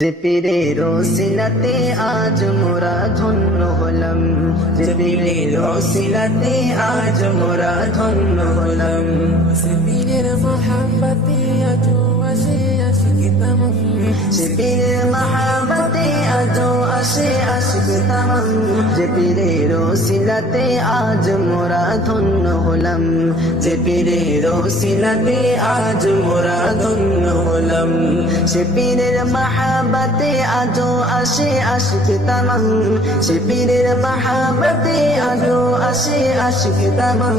যে পীরের ওসিলাতে আজ মোরা ধন্য হলাম, যে পীরের ওসিলাতে আজ মোরা ধন্য হলাম। সে পীরের মহাব্বতে আজো আসে আশিক তামাম, যে পীরের মহাব্বতে আজো আসে আশিক তামাম। যে পীরের ওসিলাতে আজ মোরা ধন্য হলাম, যে পীরের ওসিলাতে আজ মোরা ধন্য হলাম। সে পীরের মহাব্বতে আজো আসে আশিক তামাম, সে পীরের মহাব্বতে আজো আসে আশিক তামাম।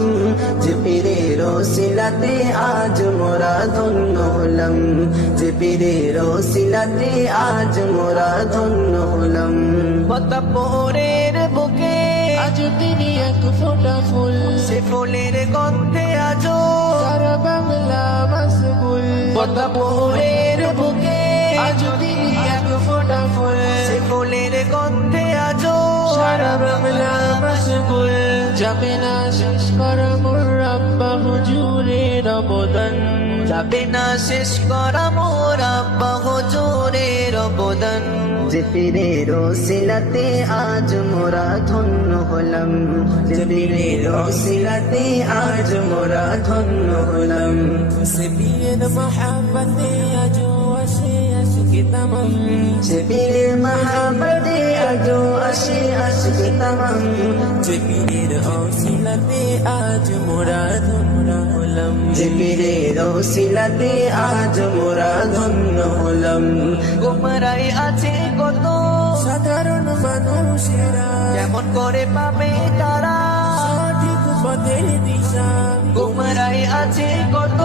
যে পীরের ওসিলাতে আজ মোরা ধন্য হলাম, যে পীরের ওসিলাতে আজ মোরা ধন্য হলাম। পতাপোরের বুকে আজ তিনি এক ফোঁটা ফুল, সে ফুলের গন্ধে আজো সারা বাংলা মাশগুল। পতাপোরের বুকে আজ তিনি এক ফোঁটা ফুল, সে ফুলের গন্ধে আজো সারা বাংলা মাশগুল। যাবে না শেষ করা মোর আব্বা হুজুরের অবদান, যাবে না শেষ করা মোর আব্বা হুজুরের অবদান। যে পীরের ওসিলাতে আজ মোরা ধন্য হলাম, যে পীরের ওসিলাতে আজ মোরা ধন্য হলাম। সে পীরের মহাব্বতে আজো আসে আশিক তামাম, যে পীরের মহাব্বতে আজো আসে আশিক তামাম। যে পীরের ওসিলাতে আজ মোরা ধন্য হলাম, যে পীরের ওসিলাতে আজ মোরা ধন্য হলাম। গোমরাই আছে কত সাধারণ মানুষেরা কেমন করে পাবে তারা সঠিক পথের দিশা। গোমরাই আছে কত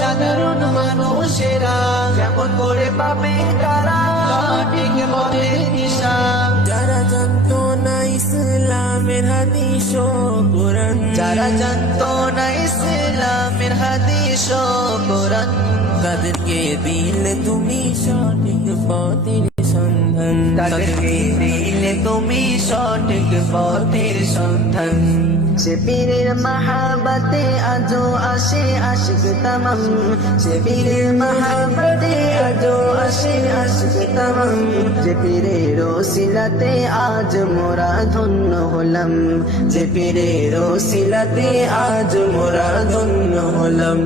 সাধারণ মানুষেরা কেমন করে পাবে তারা সঠিক পথের দিশা। যারা জানতো না ইসলামের হাদিস ও কোরআন, যারা জানতো না ইসলামের হাদিস ও কোরআন, তাদেরকে দিলে তুমি সঠিক পথের সন্ধান, তাদেরকে দিলে তুমি সঠিক পথের সন্ধান। সে পীরের মহাব্বতে আজো আসে আশিক তামাম, সে পীরের মহাব্বতে আজো আসে আশিক তামাম। যে পীরের ওসিলাতে আজ মোরা ধন্য হলাম, যে পীরের ওসিলাতে আজ মোরা ধন্য হলাম।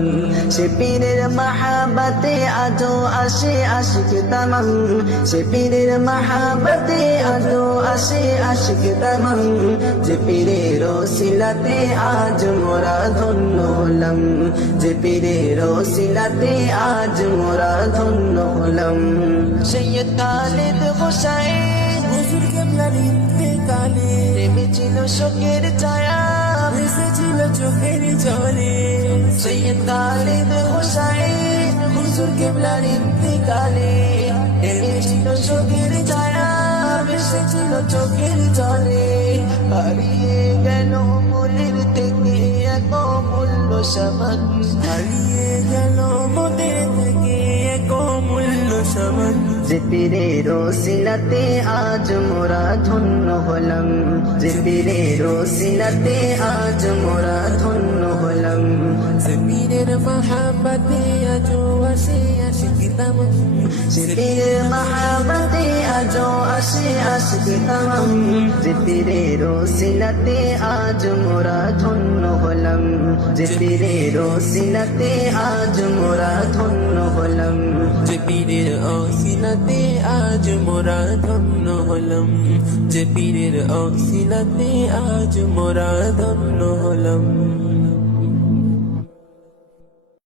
সে পীরের মহাব্বতে আজো আসে আশিক তামাম, সে পীরের মহাব্বতে আজো আসে আশিক তামাম। যে পীরের ওসিলাতে আজ মোরা ধন্য হলাম, যে পীরের ওসিলাতে আজ মোরা ধন্য হলাম। সৈয়দ খালিদ হোসাইন হুজুর কেবলার ইন্তেকালে নেমেছিল শোকের ছায়া, ভেসেছিল চোখের জলে। সৈয়দ খালিদ হোসাইন হুজুর কেবলার ইন্তেকালে নেমেছিল শোকের ছায়া, ভেসেছিল চোখের জলে। হারিয়ে গেল মনের থেকে এক অমূল্য সামান, হারিয়ে গেল মোদের থেকে এক অমূল্য সামান। যে পীরের ওসিলাতে আজ মোরা ধন্য হলাম, যে পীরের ওসিলাতে আজ মোরা ধন্য হলাম। সে পীরের মহাব্বতে আজো আসে আশিক তামাম, যে পীরের মহাব্বতে আজো আসে আশিক তামাম। যে পীরের ওসিলাতে আজ মোরা ধন্য হলাম, যে পীরের ওসিলাতে আজ মোরা ধন্য হলাম। যে পীরের ওসিলাতে আজ মোরা ধন্য হলাম, যে পীরের ওসিলাতে আজ মোরা ধন্য হলাম।